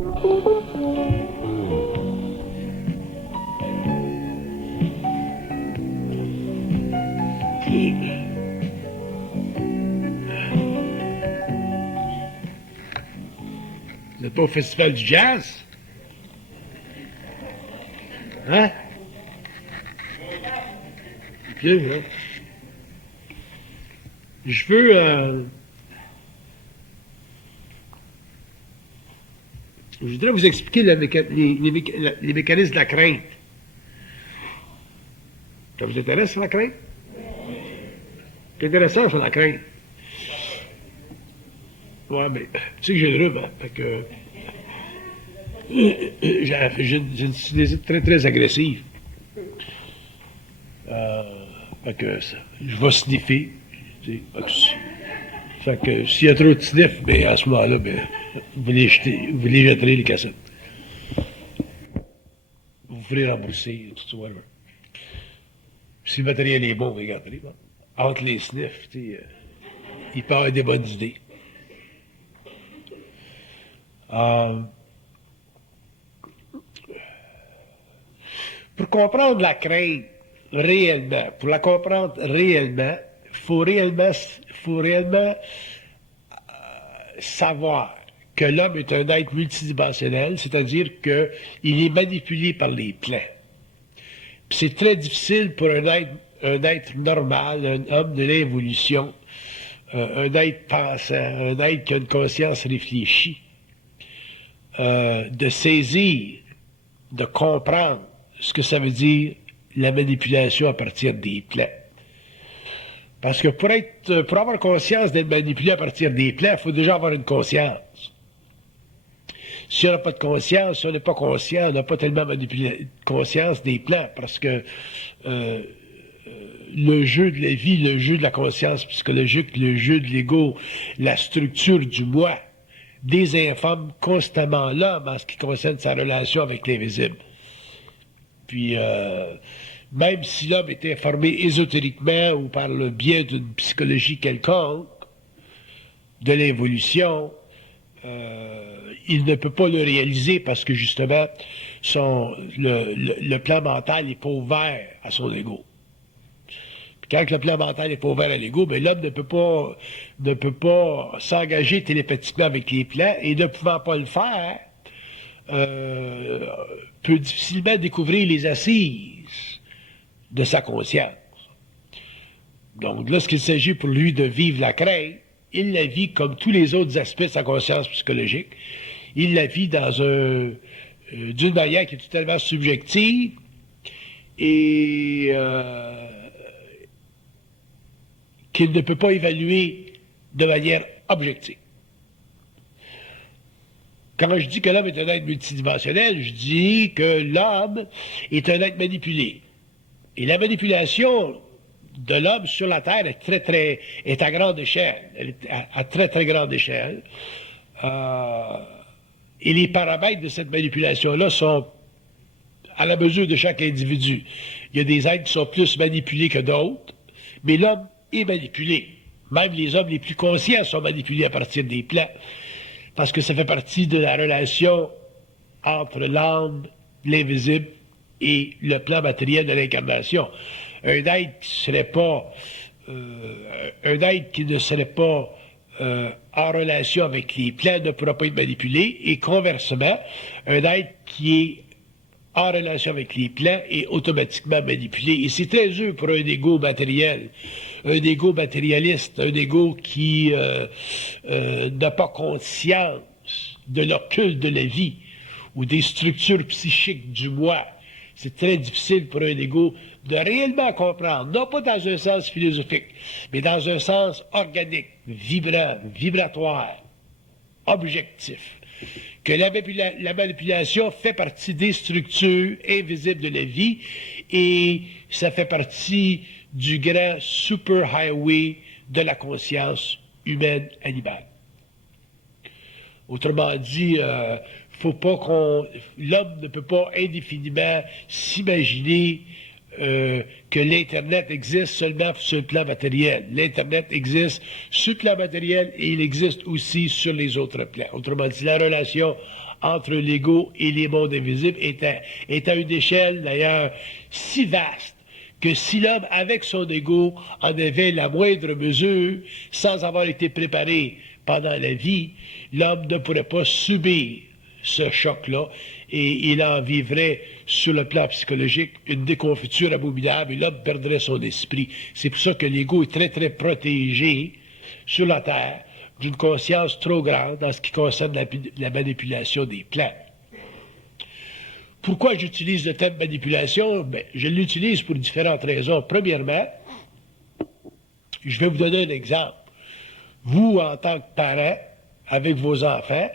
Vous n'êtes pas au Festival du Jazz? Hein? Bien, hein? Je voudrais vous expliquer les mécanismes de la crainte. Ça vous intéresse, la crainte? C'est intéressant, sur la crainte. Ouais, mais tu sais que j'ai le rhume, hein? Fait que j'ai une sinusite très, très agressive. Fait que je vais sniffer. Fait que s'il y a trop de sniff, ben, à ce moment-là, ben, vous les jetterez les cassettes. Vous ferez rembourser, tout ça, whatever. Si le matériel est bon, regardez. Bon. Entre les sniffs, il peut y avoir des bonnes idées. Pour comprendre la crainte réellement, pour la comprendre réellement, il faut réellement savoir que l'homme est un être multidimensionnel, c'est-à-dire qu'il est manipulé par les plans. Puis c'est très difficile pour un être normal, un homme de l'évolution, un être pensant, un être qui a une conscience réfléchie, de saisir, de comprendre ce que ça veut dire la manipulation à partir des plans. Parce que pour avoir conscience d'être manipulé à partir des plans, il faut déjà avoir une conscience. Si on n'a pas de conscience, si on n'est pas conscient, on n'a pas tellement conscience des plans, parce que le jeu de la vie, le jeu de la conscience psychologique, le jeu de l'ego, la structure du moi, désinforme constamment l'homme en ce qui concerne sa relation avec l'invisible. Puis, même si l'homme est informé ésotériquement ou par le biais d'une psychologie quelconque, de l'évolution, il ne peut pas le réaliser parce que justement, le plan mental n'est pas ouvert à son ego. Puis quand le plan mental n'est pas ouvert à l'ego, ben l'homme ne peut pas s'engager télépathiquement avec les plans et ne pouvant pas le faire, peut difficilement découvrir les assises de sa conscience. Donc, lorsqu'il s'agit pour lui de vivre la crainte, il la vit comme tous les autres aspects de sa conscience psychologique. Il la vit d'une manière qui est totalement subjective et qu'il ne peut pas évaluer de manière objective. Quand je dis que l'homme est un être multidimensionnel, je dis que l'homme est un être manipulé. Et la manipulation de l'homme sur la Terre est à grande échelle. Elle est à très, très grande échelle. Et les paramètres de cette manipulation-là sont à la mesure de chaque individu. Il y a des êtres qui sont plus manipulés que d'autres, mais l'homme est manipulé. Même les hommes les plus conscients sont manipulés à partir des plans, parce que ça fait partie de la relation entre l'âme, l'invisible et le plan matériel de l'incarnation. Un être qui ne serait pas en relation avec les plans ne pourra pas être manipulé, et conversement, un être qui est en relation avec les plans est automatiquement manipulé. Et c'est très dur pour un ego matériel, un ego matérialiste, un ego qui n'a pas conscience de l'occulte de la vie ou des structures psychiques du moi. C'est très difficile pour un ego de réellement comprendre, non pas dans un sens philosophique, mais dans un sens organique, vibrant, vibratoire, objectif, que la manipulation fait partie des structures invisibles de la vie et ça fait partie du grand superhighway de la conscience humaine animale. Autrement dit, l'homme ne peut pas indéfiniment s'imaginer que l'Internet existe seulement sur le plan matériel. L'Internet existe sur le plan matériel et il existe aussi sur les autres plans. Autrement dit, la relation entre l'ego et les mondes invisibles est à une échelle, d'ailleurs, si vaste que si l'homme, avec son ego, en avait la moindre mesure, sans avoir été préparé pendant la vie, l'homme ne pourrait pas subir ce choc-là et il en vivrait, sur le plan psychologique, une déconfiture abominable et l'homme perdrait son esprit. C'est pour ça que l'ego est très, très protégé sur la Terre d'une conscience trop grande en ce qui concerne la manipulation des plans. Pourquoi j'utilise le terme manipulation? Ben, je l'utilise pour différentes raisons. Premièrement, je vais vous donner un exemple. Vous, en tant que parent, avec vos enfants,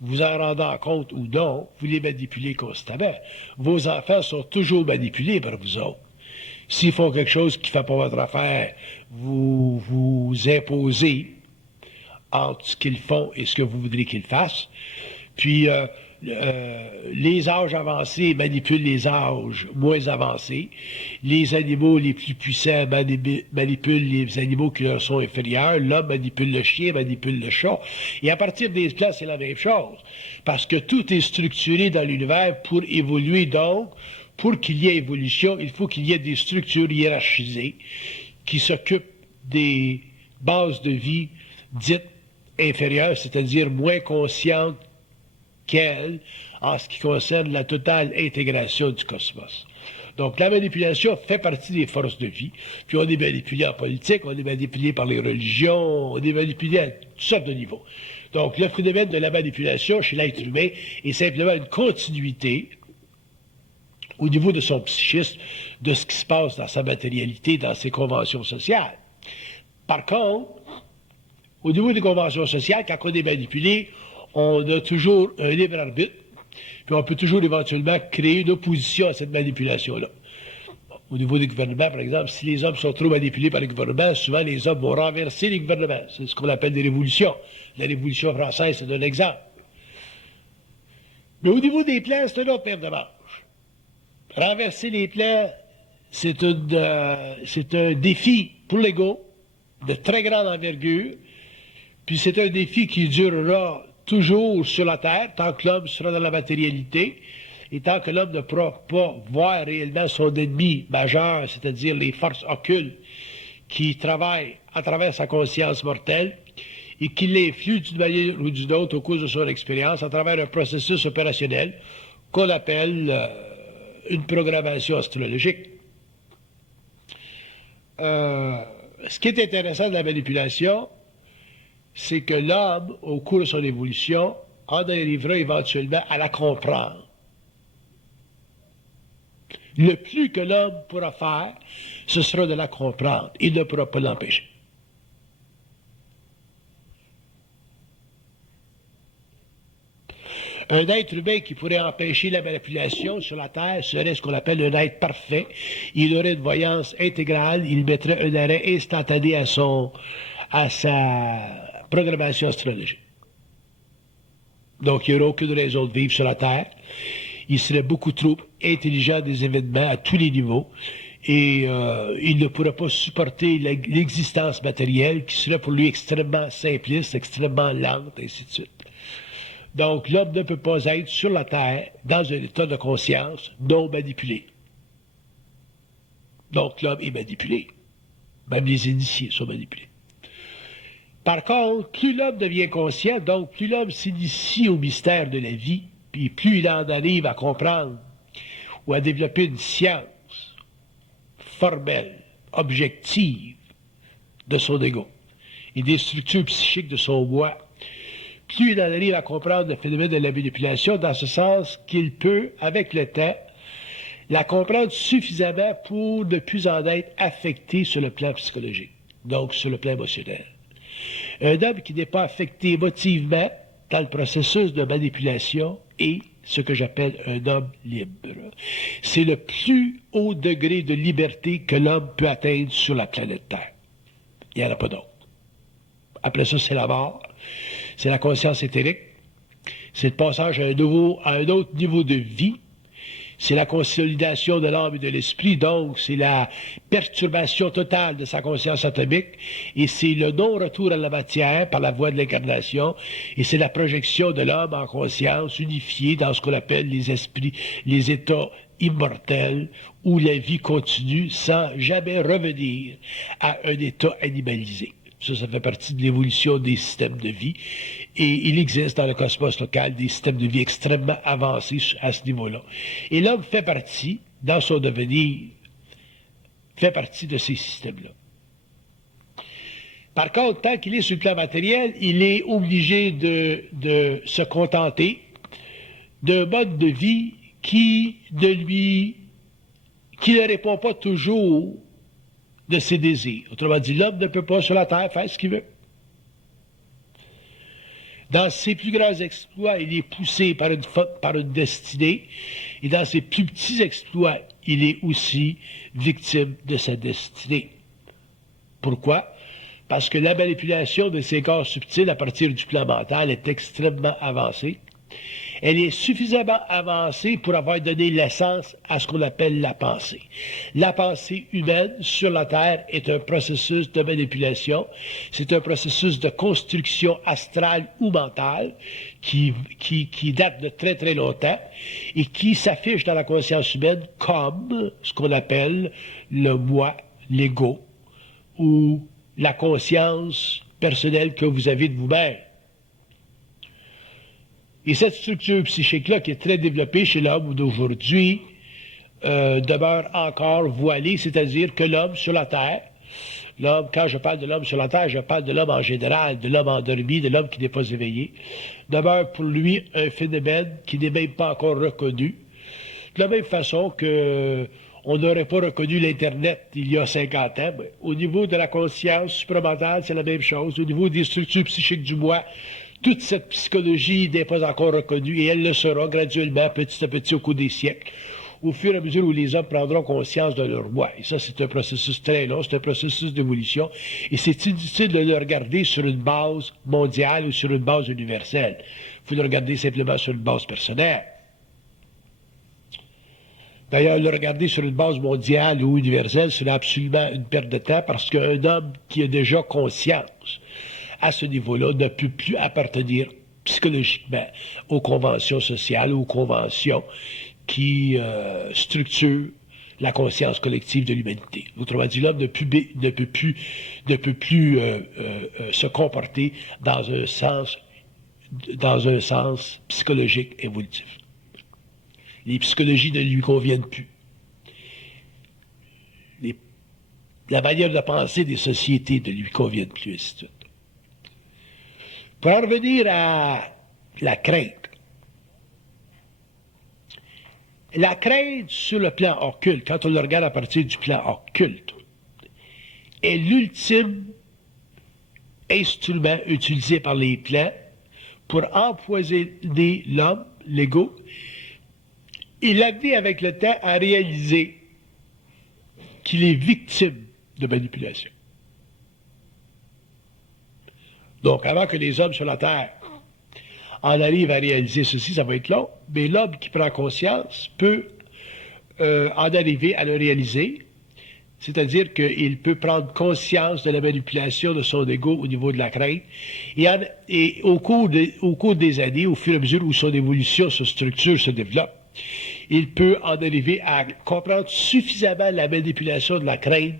vous en rendant compte ou non, vous les manipulez constamment. Vos enfants sont toujours manipulés par vous autres. S'ils font quelque chose qui ne fait pas votre affaire, vous vous imposez entre ce qu'ils font et ce que vous voudrez qu'ils fassent. Puis, les âges avancés manipulent les âges moins avancés. Les animaux les plus puissants manipulent les animaux qui leur sont inférieurs. L'homme manipule le chien, manipule le chat. Et à partir des plans, c'est la même chose. Parce que tout est structuré dans l'univers pour évoluer. Donc, pour qu'il y ait évolution, il faut qu'il y ait des structures hiérarchisées qui s'occupent des bases de vie dites inférieures, c'est-à-dire moins conscientes qu'elle en ce qui concerne la totale intégration du cosmos. Donc, la manipulation fait partie des forces de vie. Puis, on est manipulé en politique, on est manipulé par les religions, on est manipulé à toutes sortes de niveaux. Donc, le phénomène de la manipulation chez l'être humain est simplement une continuité au niveau de son psychisme, de ce qui se passe dans sa matérialité, dans ses conventions sociales. Par contre, au niveau des conventions sociales, quand on est manipulé, on a toujours un libre arbitre, puis on peut toujours éventuellement créer une opposition à cette manipulation-là. Au niveau des gouvernements, par exemple, si les hommes sont trop manipulés par les gouvernements, souvent les hommes vont renverser les gouvernements. C'est ce qu'on appelle des révolutions. La Révolution française, c'est un exemple. Mais au niveau des plans, c'est un autre paire de manches. Renverser les plans, c'est un défi pour l'ego de très grande envergure, puis c'est un défi qui durera toujours sur la Terre, tant que l'homme sera dans la matérialité, et tant que l'homme ne pourra pas voir réellement son ennemi majeur, c'est-à-dire les forces occultes qui travaillent à travers sa conscience mortelle et qui l'influent d'une manière ou d'une autre au cours de son expérience à travers un processus opérationnel qu'on appelle une programmation astrologique. Ce qui est intéressant de la manipulation, c'est que l'homme, au cours de son évolution, en arrivera éventuellement à la comprendre. Le plus que l'homme pourra faire, ce sera de la comprendre. Il ne pourra pas l'empêcher. Un être humain qui pourrait empêcher la manipulation sur la Terre serait ce qu'on appelle un être parfait. Il aurait une voyance intégrale, il mettrait un arrêt instantané à sa programmation astrologique. Donc, il n'y aurait aucune raison de vivre sur la Terre. Il serait beaucoup trop intelligent des événements à tous les niveaux et il ne pourrait pas supporter l'existence matérielle qui serait pour lui extrêmement simpliste, extrêmement lente, ainsi de suite. Donc, l'homme ne peut pas être sur la Terre dans un état de conscience non manipulé. Donc, l'homme est manipulé. Même les initiés sont manipulés. Par contre, plus l'homme devient conscient, donc plus l'homme s'initie au mystère de la vie, puis plus il en arrive à comprendre ou à développer une science formelle, objective de son ego et des structures psychiques de son moi, plus il en arrive à comprendre le phénomène de la manipulation dans ce sens qu'il peut, avec le temps, la comprendre suffisamment pour ne plus en être affecté sur le plan psychologique, donc sur le plan émotionnel. Un homme qui n'est pas affecté émotivement dans le processus de manipulation est ce que j'appelle un homme libre. C'est le plus haut degré de liberté que l'homme peut atteindre sur la planète Terre. Il n'y en a pas d'autre. Après ça, c'est la mort, c'est la conscience éthérique, c'est le passage à un autre niveau de vie, c'est la consolidation de l'âme et de l'esprit, donc c'est la perturbation totale de sa conscience atomique, et c'est le non-retour à la matière par la voie de l'incarnation, et c'est la projection de l'homme en conscience unifiée dans ce qu'on appelle les esprits, les états immortels, où la vie continue sans jamais revenir à un état animalisé. Ça fait partie de l'évolution des systèmes de vie. Et il existe dans le cosmos local des systèmes de vie extrêmement avancés à ce niveau-là. Et l'homme fait partie, dans son devenir, fait partie de ces systèmes-là. Par contre, tant qu'il est sur le plan matériel, il est obligé de se contenter d'un mode de vie qui ne répond pas toujours de ses désirs. Autrement dit, l'homme ne peut pas sur la terre faire ce qu'il veut. Dans ses plus grands exploits, il est poussé par une destinée, et dans ses plus petits exploits, il est aussi victime de sa destinée. Pourquoi? Parce que la manipulation de ces corps subtils à partir du plan mental est extrêmement avancée. Elle est suffisamment avancée pour avoir donné l'essence à ce qu'on appelle la pensée. La pensée humaine sur la Terre est un processus de manipulation. C'est un processus de construction astrale ou mentale qui date de très très longtemps et qui s'affiche dans la conscience humaine comme ce qu'on appelle le moi, l'ego, ou la conscience personnelle que vous avez de vous-même. Et cette structure psychique-là, qui est très développée chez l'homme d'aujourd'hui, demeure encore voilée, c'est-à-dire que l'homme sur la Terre, l'homme, quand je parle de l'homme sur la Terre, je parle de l'homme en général, de l'homme endormi, de l'homme qui n'est pas éveillé, demeure pour lui un phénomène qui n'est même pas encore reconnu. De la même façon que on n'aurait pas reconnu l'Internet il y a 50 ans. Mais au niveau de la conscience supramentale, c'est la même chose. Au niveau des structures psychiques du moi, toute cette psychologie n'est pas encore reconnue et elle le sera graduellement, petit à petit, au cours des siècles, au fur et à mesure où les hommes prendront conscience de leur moi. Et ça, c'est un processus très long, c'est un processus d'évolution. Et c'est inutile de le regarder sur une base mondiale ou sur une base universelle. Il faut le regarder simplement sur une base personnelle. D'ailleurs, le regarder sur une base mondiale ou universelle, c'est absolument une perte de temps parce qu'un homme qui a déjà conscience à ce niveau-là ne peut plus appartenir psychologiquement aux conventions sociales, aux conventions qui structurent la conscience collective de l'humanité. Autrement dit, l'homme ne peut plus se comporter dans un sens psychologique évolutif. Les psychologies ne lui conviennent plus. La manière de penser des sociétés ne lui conviennent plus, ainsi de suite. Pour en revenir à la crainte. La crainte sur le plan occulte, quand on le regarde à partir du plan occulte, est l'ultime instrument utilisé par les plans pour empoisonner l'homme, l'ego, et l'amener avec le temps à réaliser qu'il est victime de manipulation. Donc, avant que les hommes sur la Terre en arrivent à réaliser ceci, ça va être long, mais l'homme qui prend conscience peut en arriver à le réaliser, c'est-à-dire qu'il peut prendre conscience de la manipulation de son ego au niveau de la crainte, et au cours des années, au fur et à mesure où son évolution, sa structure se développe, il peut en arriver à comprendre suffisamment la manipulation de la crainte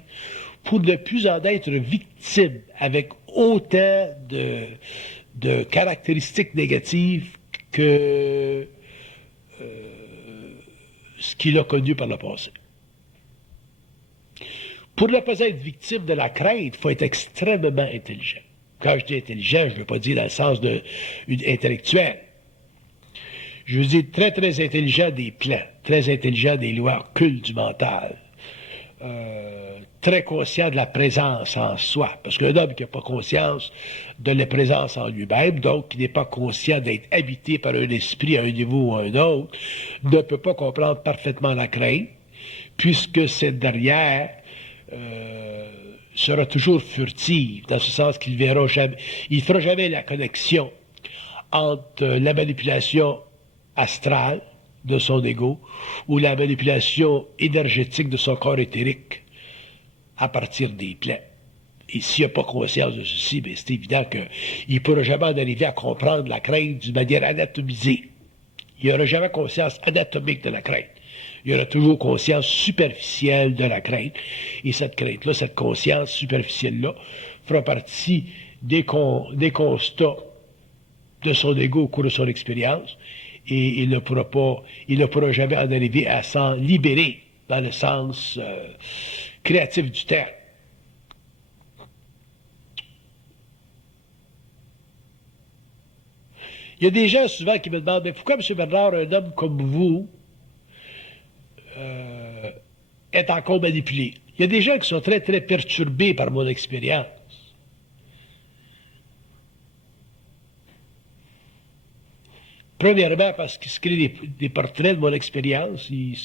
pour ne plus en être victime avec autant de caractéristiques négatives que ce qu'il a connu par le passé. Pour ne pas être victime de la crainte, il faut être extrêmement intelligent. Quand je dis intelligent, je ne veux pas dire dans le sens intellectuel. Je veux dire très, très intelligent des plans, très intelligent des lois occultes du mental, très conscient de la présence en soi. Parce qu'un homme qui n'a pas conscience de la présence en lui-même, donc qui n'est pas conscient d'être habité par un esprit à un niveau ou à un autre, ne peut pas comprendre parfaitement la crainte, puisque cette dernière sera toujours furtive, dans ce sens qu'il verra jamais, il ne fera jamais la connexion entre la manipulation astrale de son ego ou la manipulation énergétique de son corps éthérique à partir des plans. Et s'il n'a pas conscience de ceci, bien, c'est évident qu'il ne pourra jamais en arriver à comprendre la crainte d'une manière anatomisée. Il n'aura jamais conscience anatomique de la crainte. Il aura toujours conscience superficielle de la crainte. Et cette crainte-là, cette conscience superficielle-là, fera partie des constats de son ego au cours de son expérience. Et il ne pourra jamais en arriver à s'en libérer dans le sens créatif du terme. Il y a des gens souvent qui me demandent, mais pourquoi, M. Bernard, un homme comme vous est encore manipulé? Il y a des gens qui sont très, très perturbés par mon expérience. Premièrement, parce qu'ils se créent des portraits de mon expérience, ils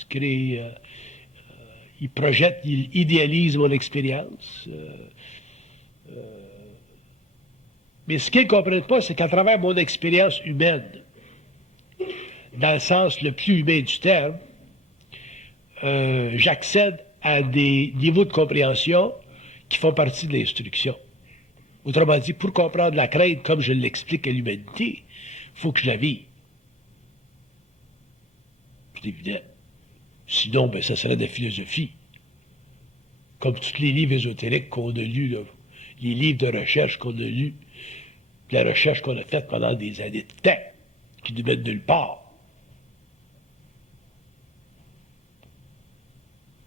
projettent, ils idéalisent mon expérience. Mais ce qu'ils ne comprennent pas, c'est qu'à travers mon expérience humaine, dans le sens le plus humain du terme, j'accède à des niveaux de compréhension qui font partie de l'instruction. Autrement dit, pour comprendre la crainte comme je l'explique à l'humanité, il faut que je la vive. C'est évident. Sinon, ben, ça serait de la philosophie. Comme tous les livres ésotériques qu'on a lus, là, les livres de recherche qu'on a lus, la recherche qu'on a faite pendant des années de temps, qui ne mènent nulle part.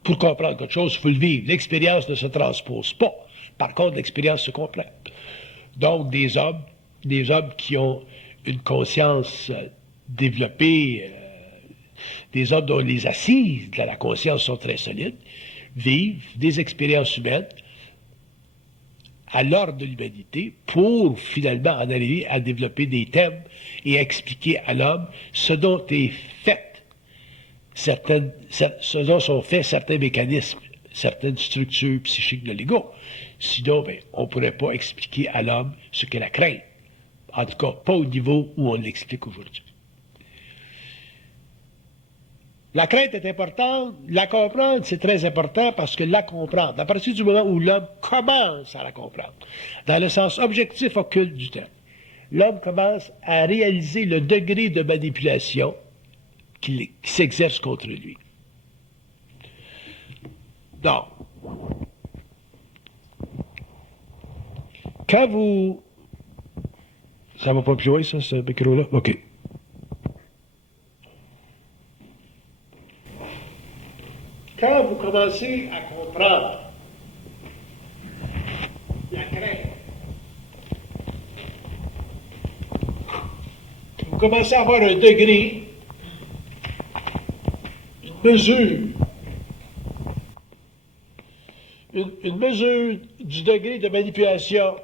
Pour comprendre quelque chose, il faut le vivre. L'expérience ne se transpose pas. Par contre, l'expérience se comprend. Donc, des hommes qui ont une conscience développée, des hommes dont les assises de la conscience sont très solides, vivent des expériences humaines à l'ordre de l'humanité pour finalement en arriver à développer des thèmes et à expliquer à l'homme ce dont est fait ce dont sont faits certains mécanismes, certaines structures psychiques de l'ego. Sinon, ben, on ne pourrait pas expliquer à l'homme ce qu'est la crainte. En tout cas, pas au niveau où on l'explique aujourd'hui. La crainte est importante, la comprendre, c'est très important parce que la comprendre, à partir du moment où l'homme commence à la comprendre, dans le sens objectif occulte du terme, l'homme commence à réaliser le degré de manipulation qui s'exerce contre lui. Donc, quand vous... Ça va pas plus loin, ça, ce micro-là? OK. Quand vous commencez à comprendre la crainte, vous commencez à avoir un degré, une mesure du degré de manipulation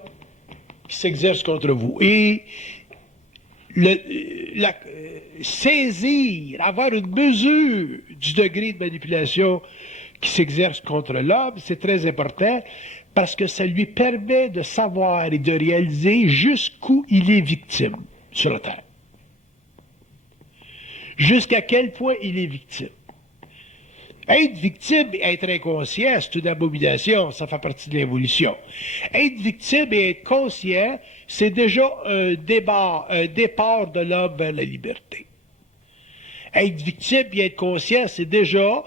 qui s'exerce contre vous. Et saisir, avoir une mesure du degré de manipulation qui s'exerce contre l'homme, c'est très important parce que ça lui permet de savoir et de réaliser jusqu'où il est victime sur la Terre. Jusqu'à quel point il est victime. Être victime et être inconscient, c'est une abomination, ça fait partie de l'évolution. Être victime et être conscient, c'est déjà un départ de l'homme vers la liberté. Être victime et être conscient, c'est déjà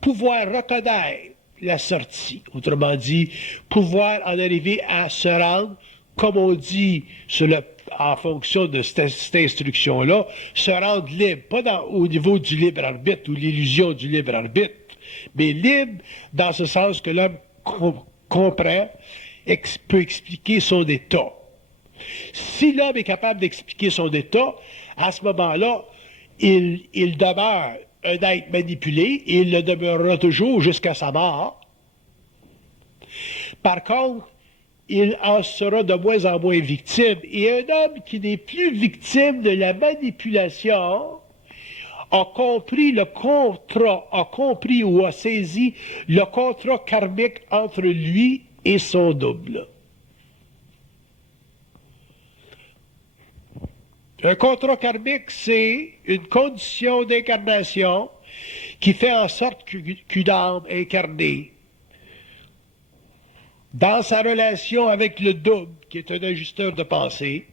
pouvoir reconnaître la sortie. Autrement dit, pouvoir en arriver à se rendre, comme on dit en fonction de cette instruction-là, se rendre libre, pas au niveau du libre arbitre ou l'illusion du libre arbitre, mais libre dans ce sens que l'homme comprend, peut expliquer son état. Si l'homme est capable d'expliquer son état, à ce moment-là, il demeure un être manipulé et il le demeurera toujours jusqu'à sa mort. Par contre, il en sera de moins en moins victime. Et un homme qui n'est plus victime de la manipulation a compris ou a saisi le contrat karmique entre lui et son double. Un contrat karmique, c'est une condition d'incarnation qui fait en sorte qu'une âme incarnée, dans sa relation avec le double, qui est un ajusteur de pensée,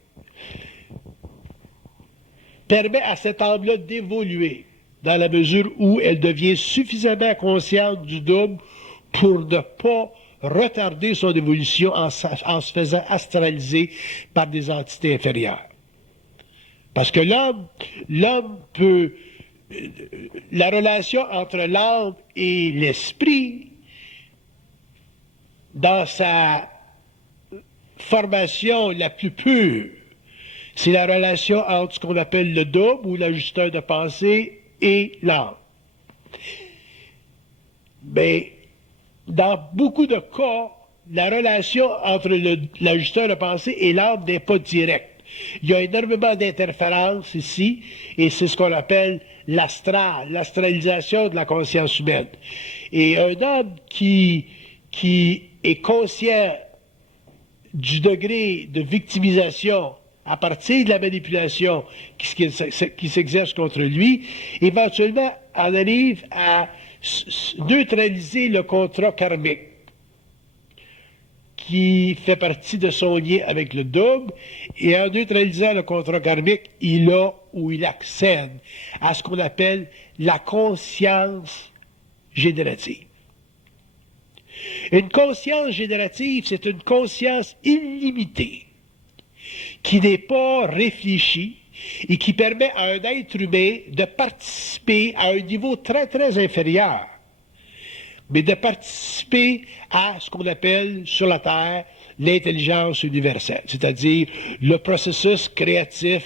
permet à cette âme-là d'évoluer dans la mesure où elle devient suffisamment consciente du double pour ne pas retarder son évolution en se faisant astraliser par des entités inférieures. Parce que l'homme peut... La relation entre l'âme et l'esprit, dans sa formation la plus pure, c'est la relation entre ce qu'on appelle le double ou l'ajusteur de pensée et l'âme. Mais dans beaucoup de cas, la relation entre l'ajusteur de pensée et l'âme n'est pas directe. Il y a énormément d'interférences ici, et c'est ce qu'on appelle l'astral, l'astralisation de la conscience humaine. Et un homme qui est conscient du degré de victimisation à partir de la manipulation qui s'exerce contre lui, éventuellement en arrive à neutraliser le contrat karmique qui fait partie de son lien avec le double, et en neutralisant le contrat karmique, il accède à ce qu'on appelle la conscience générative. Une conscience générative, c'est une conscience illimitée, qui n'est pas réfléchie et qui permet à un être humain de participer à un niveau très, très inférieur, mais de participer à ce qu'on appelle sur la Terre l'intelligence universelle, c'est-à-dire le processus créatif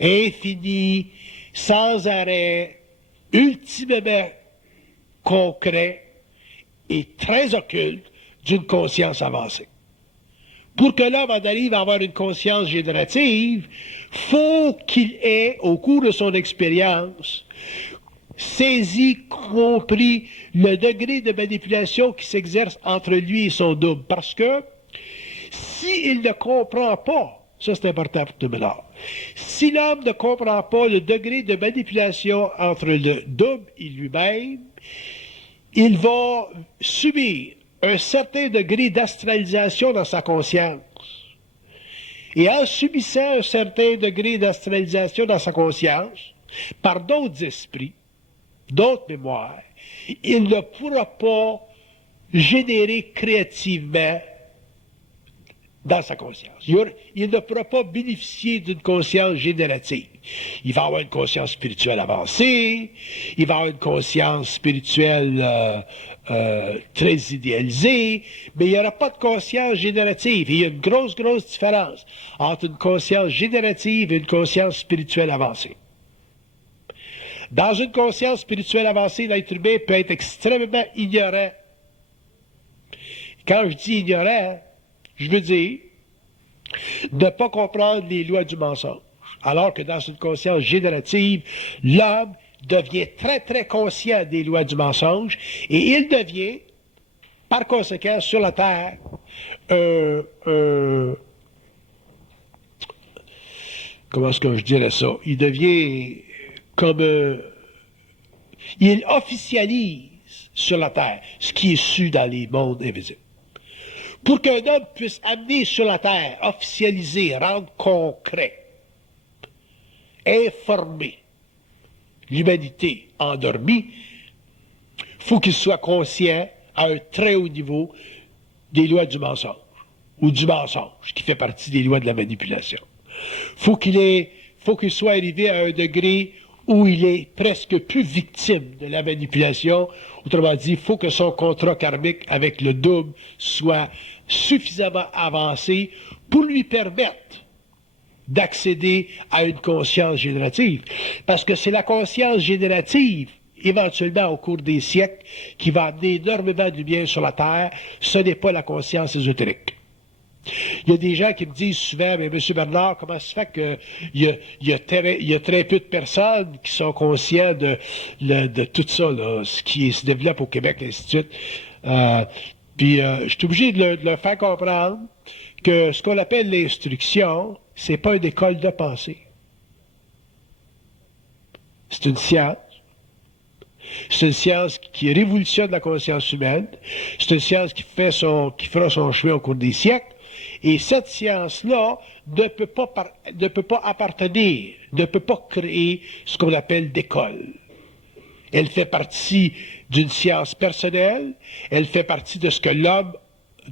infini, sans arrêt, ultimement concret et très occulte d'une conscience avancée. Pour que l'homme en arrive à avoir une conscience générative, faut qu'il ait, au cours de son expérience, saisi, compris le degré de manipulation qui s'exerce entre lui et son double. Parce que s'il ne comprend pas, ça c'est important pour tout le monde, si l'homme ne comprend pas le degré de manipulation entre le double et lui-même, il va subir un certain degré d'astralisation dans sa conscience. Et en subissant un certain degré d'astralisation dans sa conscience, par d'autres esprits, d'autres mémoires, il ne pourra pas générer créativement dans sa conscience. Il ne pourra pas bénéficier d'une conscience générative. Il va avoir une conscience spirituelle avancée, il va avoir une conscience spirituelle très idéalisée, mais il n'y aura pas de conscience générative. Et il y a une grosse, grosse différence entre une conscience générative et une conscience spirituelle avancée. Dans une conscience spirituelle avancée, l'être humain peut être extrêmement ignorant. Quand je dis ignorant, je veux dire ne pas comprendre les lois du mensonge. Alors que dans une conscience générative, l'homme devient très, très conscient des lois du mensonge et il devient, par conséquent, sur la Terre, comment est-ce que je dirais ça? Il devient comme... il officialise sur la Terre ce qui est su dans les mondes invisibles. Pour qu'un homme puisse amener sur la Terre, officialiser, rendre concret, informer l'humanité endormie, il faut qu'il soit conscient à un très haut niveau des lois du mensonge, ou du mensonge, qui fait partie des lois de la manipulation. Faut qu'il soit arrivé à un degré où il est presque plus victime de la manipulation. Autrement dit, il faut que son contrat karmique avec le double soit suffisamment avancé pour lui permettre d'accéder à une conscience générative. Parce que c'est la conscience générative, éventuellement au cours des siècles, qui va amener énormément de bien sur la Terre. Ce n'est pas la conscience ésotérique. Il y a des gens qui me disent souvent, mais M. Bernard, comment se fait qu'il y a très peu de personnes qui sont conscients de tout ça, là, ce qui se développe au Québec, et ainsi de suite. Je suis obligé de leur faire comprendre que ce qu'on appelle l'instruction, c'est pas une école de pensée. C'est une science. C'est une science qui révolutionne la conscience humaine. C'est une science qui fera son chemin au cours des siècles. Et cette science-là ne peut pas appartenir, ne peut pas créer ce qu'on appelle d'école. Elle fait partie d'une science personnelle, elle fait partie de ce que l'homme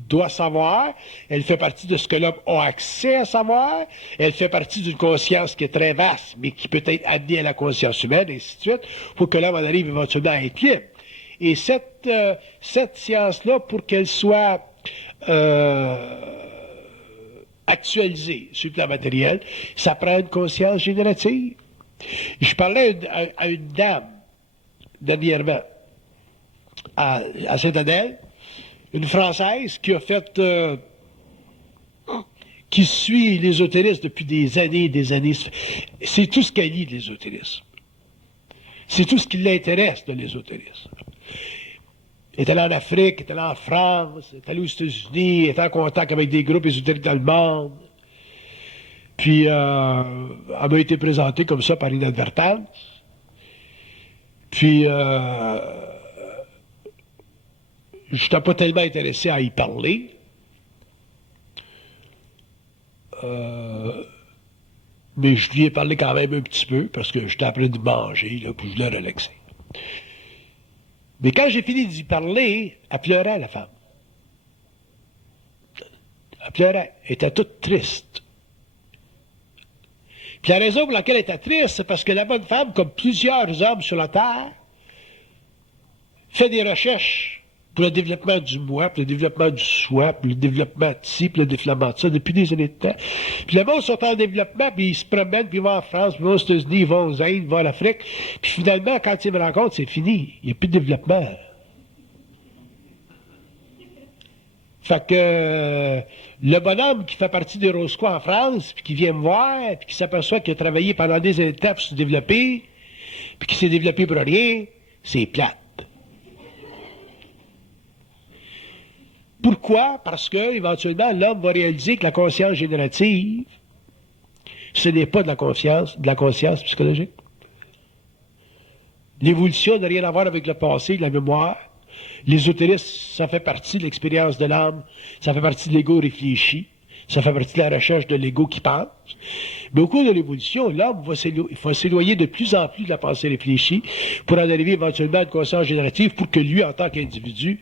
doit savoir, elle fait partie de ce que l'homme a accès à savoir, elle fait partie d'une conscience qui est très vaste, mais qui peut être amenée à la conscience humaine, et ainsi de suite, pour que l'homme en arrive éventuellement à être libre. Et cette science-là, pour qu'elle soit actualisée sur le plan matériel, ça prend une conscience générative. Je parlais à une dame, dernièrement, à Saint-Adèle, une Française qui a fait, qui suit l'ésotérisme depuis des années et des années. C'est tout ce qu'elle lit de l'ésotérisme. C'est tout ce qui l'intéresse de l'ésotérisme. Elle est allée en Afrique, elle est allée en France, elle est allée aux États-Unis, elle est en contact avec des groupes ésotériques dans le monde. Puis, elle m'a été présentée comme ça par inadvertance. Puis, je n'étais pas tellement intéressé à y parler. Mais je lui ai parlé quand même un petit peu, parce que j'étais en train de manger, là, puis je l'ai relaxé. Mais quand j'ai fini d'y parler, elle pleurait, la femme. Elle pleurait. Elle était toute triste. Puis la raison pour laquelle elle était triste, c'est parce que la bonne femme, comme plusieurs hommes sur la Terre, fait des recherches pour le développement du moi, pour le développement du soi, pour le développement de ci, pour le développement de ça, depuis des années de temps. Puis le monde sont en développement, puis ils se promènent, puis ils vont en France, puis ils vont aux États-Unis, ils vont aux Indes, ils vont en Afrique. Puis finalement, quand ils me rencontrent, c'est fini. Il n'y a plus de développement. Fait que le bonhomme qui fait partie des Roscoe en France, puis qui vient me voir, puis qui s'aperçoit qu'il a travaillé pendant des années de temps pour se développer, puis qui s'est développé pour rien, c'est plate. Pourquoi? Parce que, éventuellement, l'homme va réaliser que la conscience générative, ce n'est pas de la conscience psychologique. L'évolution n'a rien à voir avec le passé, la mémoire. L'ésotérisme, ça fait partie de l'expérience de l'âme, ça fait partie de l'ego réfléchi, ça fait partie de la recherche de l'ego qui pense. Mais au cours de l'évolution, l'homme va s'éloigner de plus en plus de la pensée réfléchie pour en arriver éventuellement à une conscience générative pour que lui, en tant qu'individu,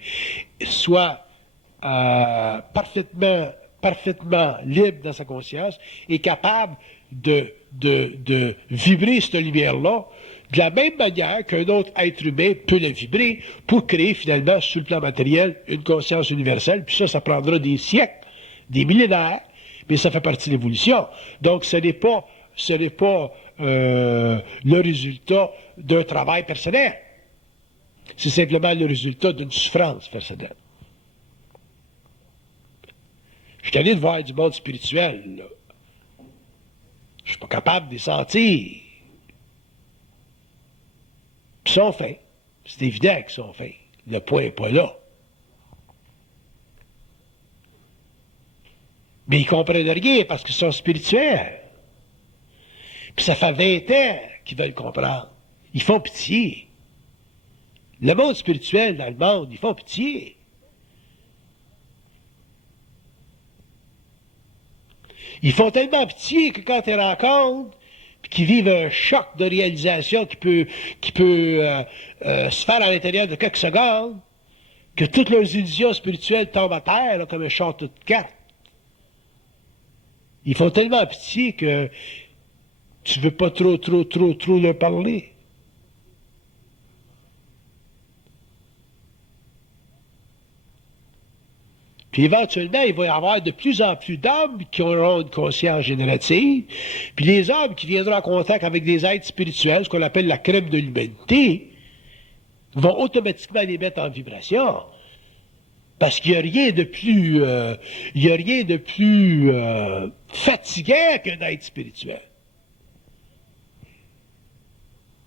soit parfaitement libre dans sa conscience et capable de vibrer cette lumière-là de la même manière qu'un autre être humain peut la vibrer pour créer finalement, sur le plan matériel, une conscience universelle. Puis ça prendra des siècles, des millénaires, mais ça fait partie de l'évolution. Donc ce n'est pas le résultat d'un travail personnel. C'est simplement le résultat d'une souffrance personnelle. Je suis allé de voir du monde spirituel, là. Je suis pas capable de les sentir. Ils sont faits. C'est évident qu'ils sont faits. Le point n'est pas là. Mais ils comprennent rien parce qu'ils sont spirituels. Puis ça fait 20 ans qu'ils veulent comprendre. Ils font pitié. Le monde spirituel dans le monde, ils font pitié. Ils font tellement pitié que quand ils rencontrent, puis qu'ils vivent un choc de réalisation qui peut se faire à l'intérieur de quelques secondes, que toutes leurs illusions spirituelles tombent à terre là, comme un château de cartes. Ils font tellement pitié que tu veux pas trop leur parler. Puis éventuellement, il va y avoir de plus en plus d'hommes qui auront une conscience générative. Puis les hommes qui viendront en contact avec des êtres spirituels, ce qu'on appelle la crème de l'humanité, vont automatiquement les mettre en vibration. Parce qu'il n'y a rien de plus, fatigant qu'un être spirituel.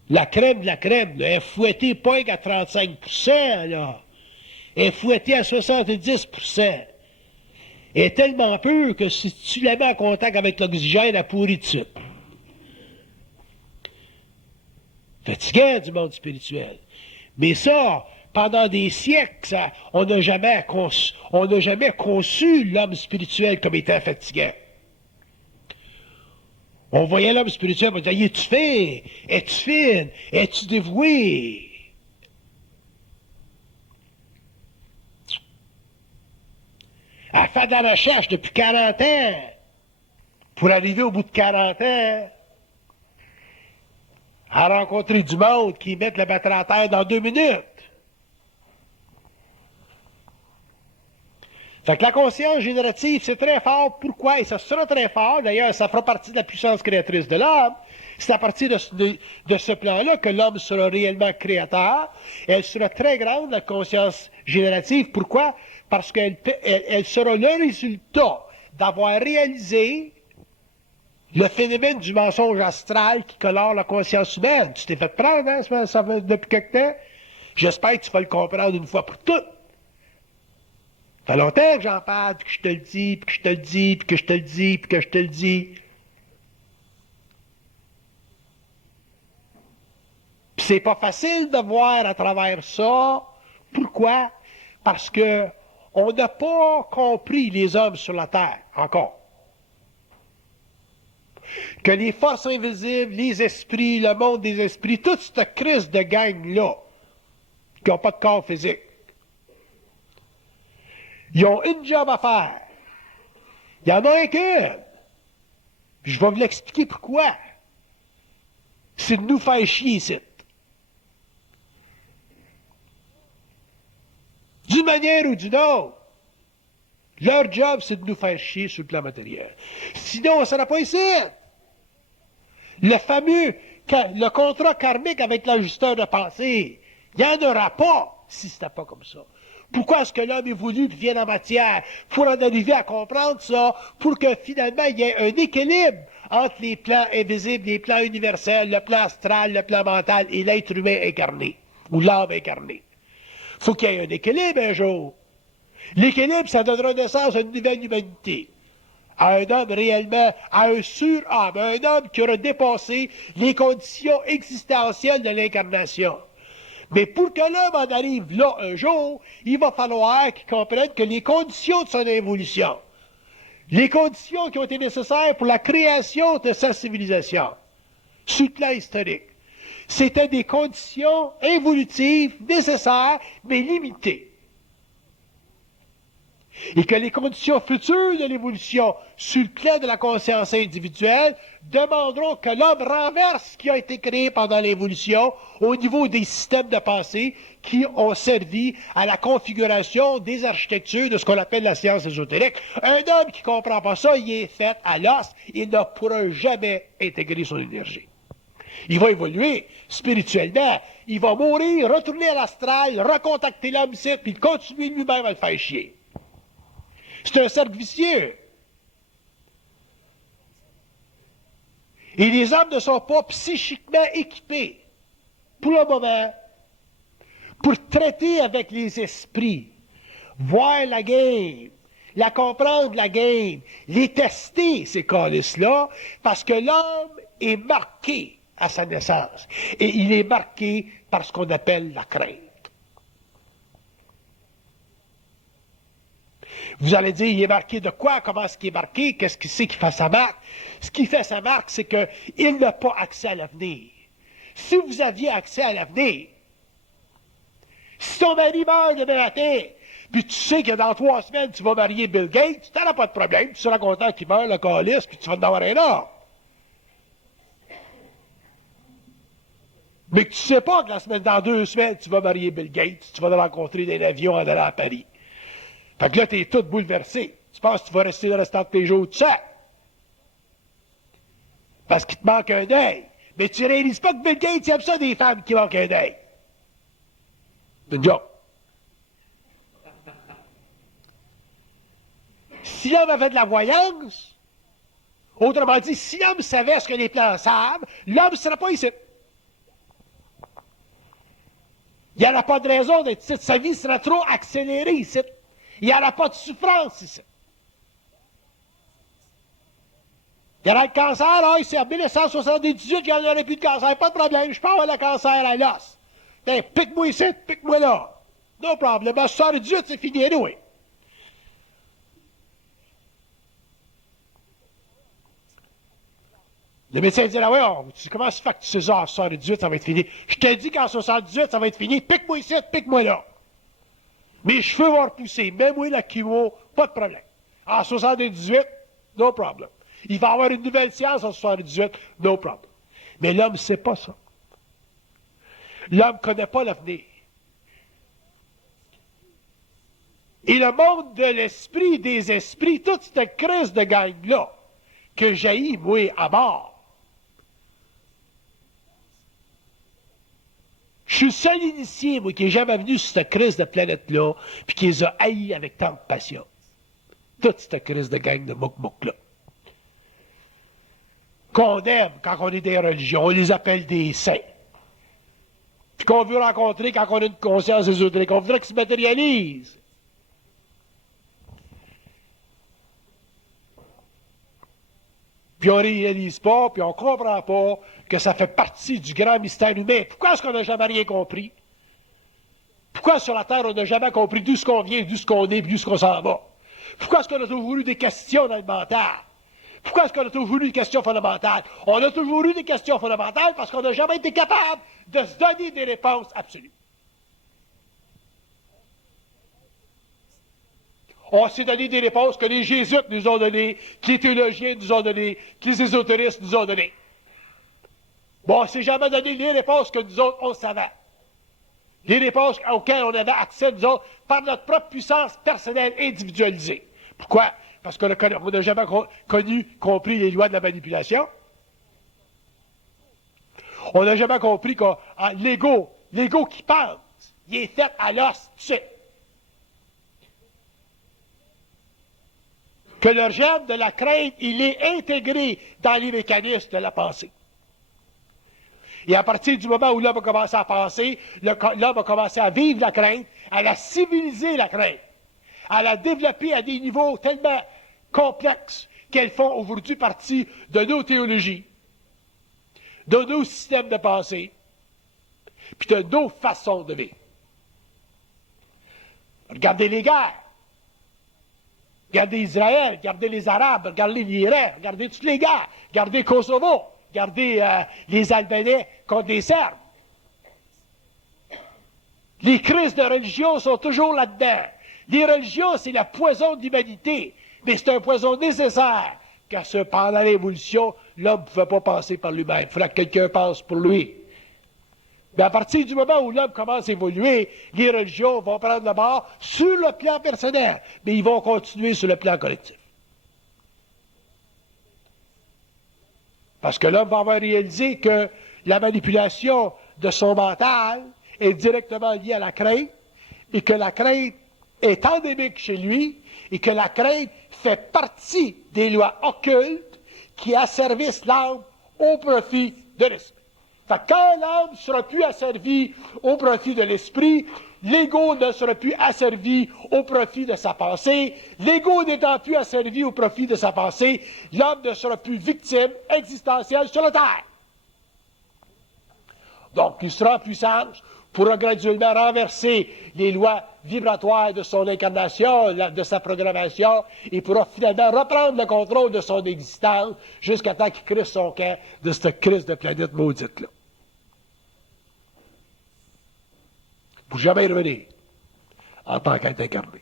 La crème de la crème, là, elle est fouettée pas qu'à 35%, là. Elle est fouettée à 70%. Elle est tellement pure que si tu la mets en contact avec l'oxygène, elle pourrit tout de suite. fatigant du monde spirituel. Mais ça, pendant des siècles, on n'a jamais conçu l'homme spirituel comme étant fatigant. On voyait l'homme spirituel, on disait, es-tu fin? Es-tu fine? Es-tu dévoué? À faire de la recherche depuis 40 ans, pour arriver au bout de 40 ans, à rencontrer du monde qui mettent le battre à terre dans 2 minutes. Fait que la conscience générative, c'est très fort. Pourquoi? Et ça sera très fort. D'ailleurs, ça fera partie de la puissance créatrice de l'homme. C'est à partir de ce plan-là que l'homme sera réellement créateur. Et elle sera très grande, la conscience générative. Pourquoi? Parce qu'elle sera le résultat d'avoir réalisé le phénomène du mensonge astral qui colore la conscience humaine. Tu t'es fait prendre, hein, ça fait depuis quelque temps? J'espère que tu vas le comprendre une fois pour toutes. Ça fait longtemps que j'en parle, puis que je te le dis, puis que je te le dis, puis que je te le dis, puis que je te le dis. Puis c'est pas facile de voir à travers ça. Pourquoi? Parce que on n'a pas compris les hommes sur la Terre, encore. Que les forces invisibles, les esprits, le monde des esprits, toute cette crise de gang-là, qui n'ont pas de corps physique, ils ont une job à faire. Il y en a qu'une. Je vais vous l'expliquer pourquoi. C'est de nous faire chier ici. D'une manière ou d'une autre. Leur job, c'est de nous faire chier sur le plan matériel. Sinon, on ne sera pas ici. Le fameux, le contrat karmique avec l'ajusteur de pensée, il n'y en aura pas si ce n'était pas comme ça. Pourquoi est-ce que l'homme évolue et vient en matière? Il faut en arriver à comprendre ça pour que finalement il y ait un équilibre entre les plans invisibles, les plans universels, le plan astral, le plan mental et l'être humain incarné, ou l'âme incarnée. Il faut qu'il y ait un équilibre un jour. L'équilibre, ça donnera naissance à une nouvelle humanité. À un homme réellement, à un surhomme, un homme qui aura dépassé les conditions existentielles de l'incarnation. Mais pour que l'homme en arrive là un jour, il va falloir qu'il comprenne que les conditions de son évolution, les conditions qui ont été nécessaires pour la création de sa civilisation, sur le plan historique, c'était des conditions évolutives nécessaires, mais limitées. Et que les conditions futures de l'évolution sur le plan de la conscience individuelle demanderont que l'homme renverse ce qui a été créé pendant l'évolution au niveau des systèmes de pensée qui ont servi à la configuration des architectures de ce qu'on appelle la science ésotérique. Un homme qui ne comprend pas ça, il est fait à l'os, il ne pourra jamais intégrer son énergie. Il va évoluer spirituellement, il va mourir, retourner à l'astral, recontacter l'homme ici, puis continuer lui-même à le faire chier. C'est un cercle vicieux. Et les hommes ne sont pas psychiquement équipés, pour le moment, pour traiter avec les esprits, voir la game, la comprendre la game, les tester, ces calices-là, parce que l'homme est marqué à sa naissance. Et il est marqué par ce qu'on appelle la crainte. Vous allez dire, il est marqué de quoi? Comment est-ce qu'il est marqué? Qu'est-ce qui c'est qui fait sa marque? Ce qui fait sa marque, c'est qu'il n'a pas accès à l'avenir. Si vous aviez accès à l'avenir, si ton mari meurt demain matin, puis tu sais que dans 3 semaines, tu vas marier Bill Gates, tu n'auras pas de problème, tu seras content qu'il meure, le calice, puis tu vas en avoir un autre. Mais que tu ne sais pas que dans 2 semaines, tu vas marier Bill Gates, tu vas le rencontrer dans l'avion en allant à Paris. Fait que là, tu es tout bouleversé. Tu penses que tu vas rester le restant de tes jours tout seul. Parce qu'il te manque un œil. Mais tu réalises pas que Bill Gates aime ça des femmes qui manquent un œil. C'est une joke. Si l'homme avait de la voyance, autrement dit, si l'homme savait ce que les plans savent, l'homme ne serait pas ici. Il n'y aura pas de raison d'être ici. Sa vie sera trop accélérée ici. Il n'y aura pas de souffrance ici. Il y aurait le cancer, là, c'est en 1978, il n'y en aurait plus de cancer. Pas de problème, je peux avoir le cancer à l'os. Ben, pique-moi ici, pique-moi là. No problem. En 78, c'est fini, anyway. Le médecin dit, ah ouais, comment ça fait que tu sais ça en 78, ça va être fini? Je te dis qu'en 78, ça va être fini. Pique-moi ici, pique-moi là. Mes cheveux vont repousser. Même la chimo, pas de problème. En 78, no problem. Il va y avoir une nouvelle science en 78, no problem. Mais l'homme ne sait pas ça. L'homme ne connaît pas l'avenir. Et le monde de l'esprit, des esprits, toute cette crise de gang-là, que jaillit, moi, à mort. Je suis le seul initié, moi, qui n'est jamais venu sur cette crise de planète-là, puis qui les a haïs avec tant de passion. Toute cette crise de gang de mouk-mouk-là. Qu'on aime quand on est des religions, on les appelle des saints. Puis qu'on veut rencontrer quand on a une conscience ésotérique, on voudrait qu'ils se matérialisent. Puis on ne réalise pas, puis on ne comprend pas que ça fait partie du grand mystère humain. Pourquoi est-ce qu'on n'a jamais rien compris? Pourquoi sur la Terre, on n'a jamais compris d'où ce qu'on vient, d'où ce qu'on est, d'où ce qu'on s'en va? Pourquoi est-ce qu'on a toujours eu des questions dans le mental? Pourquoi est-ce qu'on a toujours eu des questions fondamentales? On a toujours eu des questions fondamentales parce qu'on n'a jamais été capable de se donner des réponses absolues. On s'est donné des réponses que les jésuites nous ont données, que les théologiens nous ont données, que les ésotéristes nous ont données. Bon, on ne s'est jamais donné les réponses que nous autres, on savait. Les réponses auxquelles on avait accès, nous autres, par notre propre puissance personnelle individualisée. Pourquoi? Parce qu'on n'a jamais compris les lois de la manipulation. On n'a jamais compris que l'ego qui pense, il est fait à l'os, tu sais. Que le gène de la crainte, il est intégré dans les mécanismes de la pensée. Et à partir du moment où l'homme a commencé à penser, l'homme a commencé à vivre la crainte, à la civiliser la crainte, à la développer à des niveaux tellement complexes qu'elles font aujourd'hui partie de nos théologies, de nos systèmes de pensée, puis de nos façons de vivre. Regardez les guerres. Regardez Israël, regardez les Arabes, regardez l'Iran, regardez tous les gars, regardez Kosovo, regardez les Albanais contre les Serbes. Les crises de religion sont toujours là-dedans. Les religions, c'est la poison de l'humanité, mais c'est un poison nécessaire, car pendant l'évolution, l'homme ne pouvait pas penser par lui-même. Il fallait que quelqu'un pense pour lui. Mais à partir du moment où l'homme commence à évoluer, les religions vont prendre le bord sur le plan personnel, mais ils vont continuer sur le plan collectif. Parce que l'homme va avoir réalisé que la manipulation de son mental est directement liée à la crainte, et que la crainte est endémique chez lui, et que la crainte fait partie des lois occultes qui asservissent l'âme au profit de l'esprit. Fait que quand l'âme ne sera plus asservie au profit de l'esprit, l'ego ne sera plus asservi au profit de sa pensée, l'ego n'étant plus asservi au profit de sa pensée, l'homme ne sera plus victime existentielle sur la terre. Donc, il sera en puissance, pourra graduellement renverser les lois vibratoires de son incarnation, de sa programmation, et pourra finalement reprendre le contrôle de son existence jusqu'à temps qu'il crisse son camp de cette crise de planète maudite-là. Pour jamais revenir en tant qu'être incarné.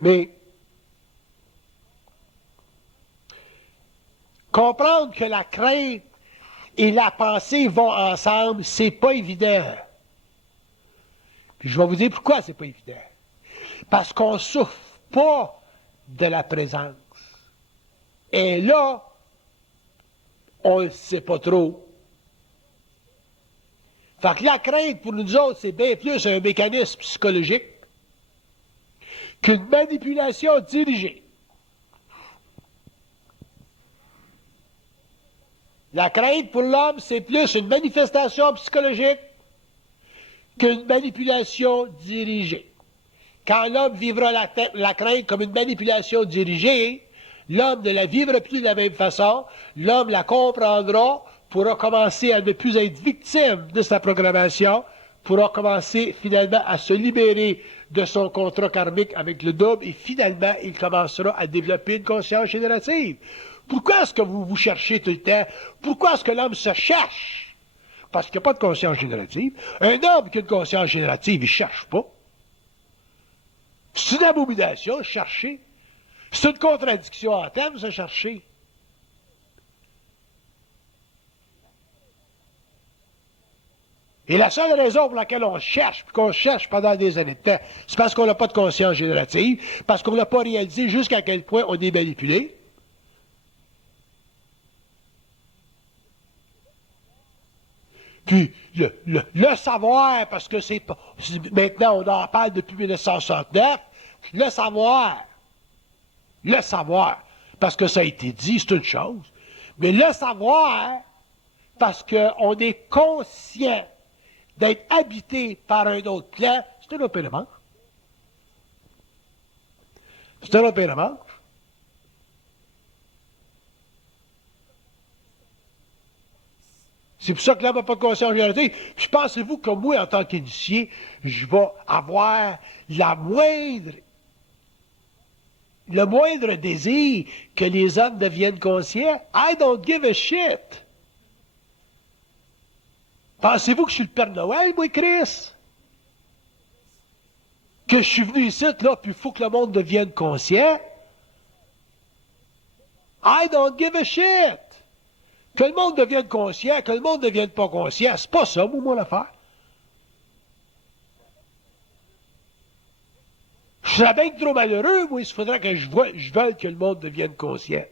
Mais comprendre que la crainte et la pensée vont ensemble, c'est pas évident. Puis je vais vous dire pourquoi c'est pas évident. Parce qu'on ne souffre pas de la présence. Et là, on ne sait pas trop. Fait que la crainte, pour nous autres, c'est bien plus un mécanisme psychologique qu'une manipulation dirigée. La crainte pour l'homme, c'est plus une manifestation psychologique qu'une manipulation dirigée. Quand l'homme vivra la crainte comme une manipulation dirigée, l'homme ne la vivra plus de la même façon, l'homme la comprendra, pourra commencer à ne plus être victime de sa programmation, pourra commencer finalement à se libérer de son contrat karmique avec le double, et finalement, il commencera à développer une conscience générative. Pourquoi est-ce que vous vous cherchez tout le temps? Pourquoi est-ce que l'homme se cherche? Parce qu'il n'y a pas de conscience générative. Un homme qui a une conscience générative, il ne cherche pas. C'est une abomination, chercher. C'est une contradiction en termes, se chercher. Et la seule raison pour laquelle on cherche, puis qu'on cherche pendant des années de temps, c'est parce qu'on n'a pas de conscience générative, parce qu'on n'a pas réalisé jusqu'à quel point on est manipulé. Puis, le savoir, parce que maintenant on en parle depuis 1969, le savoir, parce que ça a été dit, c'est une chose, mais le savoir, parce qu'on est conscient d'être habité par un autre plan, c'est un autre pain de manche. C'est un autre pain de manche. C'est pour ça que l'homme n'a pas de conscience générative. Puis pensez-vous que moi, en tant qu'initié, je vais avoir le moindre désir que les hommes deviennent conscients? I don't give a shit. Pensez-vous que je suis le Père Noël, moi, Chris? Que je suis venu ici, là, puis il faut que le monde devienne conscient? I don't give a shit. Que le monde devienne conscient, que le monde ne devienne pas conscient, c'est pas ça, moi, l'affaire. Je serais bien trop malheureux, moi, il faudrait que je veuille que le monde devienne conscient.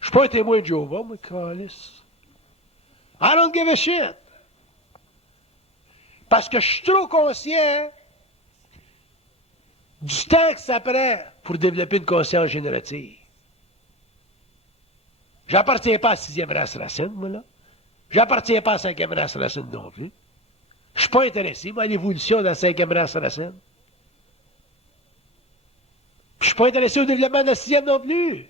Je suis pas un témoin de Jéhovah, moi, calice. I don't give a shit. Parce que je suis trop conscient du temps que ça prend pour développer une conscience générative. J'appartiens pas à la 6e race racine, moi, là. J'appartiens pas à la 5e race racine non plus. Je suis pas intéressé, moi, à l'évolution de la 5e race racine. Je suis pas intéressé au développement de la 6e non plus.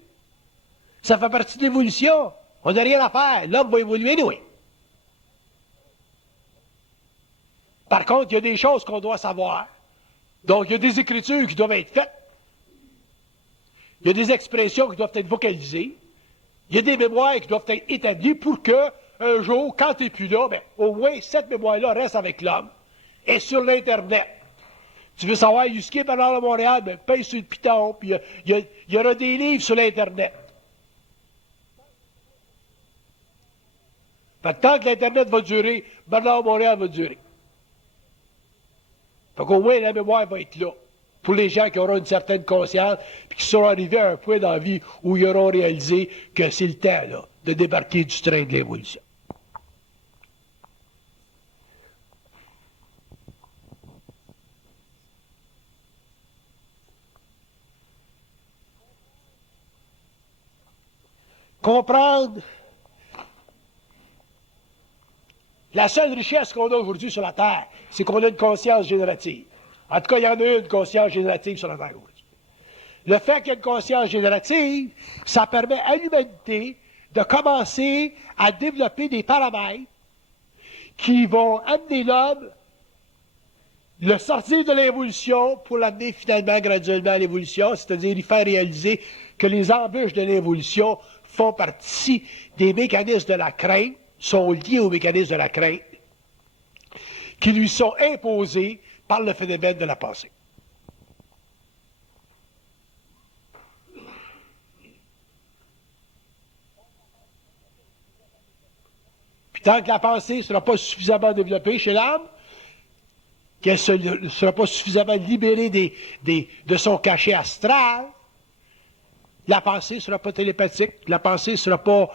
Ça fait partie de l'évolution. On n'a rien à faire. L'homme va évoluer, oui. Par contre, il y a des choses qu'on doit savoir. Donc, il y a des écritures qui doivent être faites. Il y a des expressions qui doivent être vocalisées. Il y a des mémoires qui doivent être établies pour que, un jour, quand tu n'es plus là, ben, au moins, cette mémoire-là reste avec l'homme. Et sur l'Internet. Tu veux savoir, il y a ski pendant Montréal, ben, paye sur le piton, puis il y aura des livres sur l'Internet. Fait que tant que l'Internet va durer, Bernard Montréal va durer. Fait qu'au moins, la mémoire va être là. Pour les gens qui auront une certaine conscience, puis qui seront arrivés à un point dans la vie où ils auront réalisé que c'est le temps, là, de débarquer du train de l'évolution. Comprendre la seule richesse qu'on a aujourd'hui sur la Terre, c'est qu'on a une conscience générative. En tout cas, il y en a une conscience générative sur la Terre aujourd'hui. Le fait qu'il y ait une conscience générative, ça permet à l'humanité de commencer à développer des paramètres qui vont amener l'homme, le sortir de l'évolution pour l'amener finalement graduellement à l'évolution, c'est-à-dire lui faire réaliser que les embûches de l'évolution font partie des mécanismes de la crainte, sont liés aux mécanismes de la crainte, qui lui sont imposés par le phénomène de la pensée. Puis tant que la pensée ne sera pas suffisamment développée chez l'âme, qu'elle ne sera pas suffisamment libérée de son cachet astral, la pensée ne sera pas télépathique, la pensée ne sera pas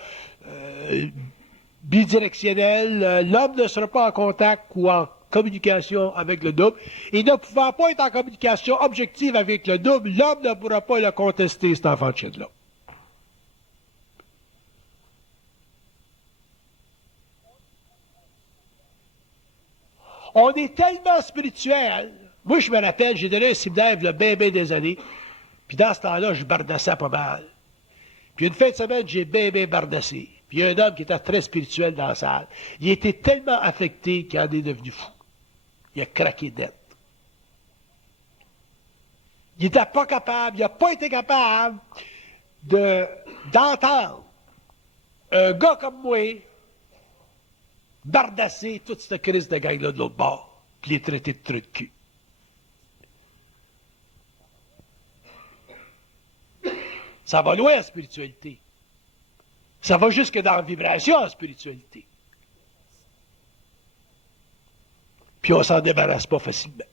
bidirectionnelle, l'homme ne sera pas en contact ou en communication avec le double, et ne pouvant pas être en communication objective avec le double, l'homme ne pourra pas le contester, cet enfant de chien-là. On est tellement spirituel. Moi, je me rappelle, j'ai donné un séminaire il y a bien des années. Puis dans ce temps-là, je bardassais pas mal. Puis une fin de semaine, j'ai bien bardassé. Puis il y a un homme qui était très spirituel dans la salle. Il était tellement affecté qu'il en est devenu fou. Il a craqué net. Il n'était pas capable, il n'a pas été capable d'entendre un gars comme moi bardasser toute cette crise de gang-là de l'autre bord, puis les traiter de trucs de cul. Ça va loin en spiritualité. Ça va jusque dans la vibration en spiritualité. Puis on s'en débarrasse pas facilement.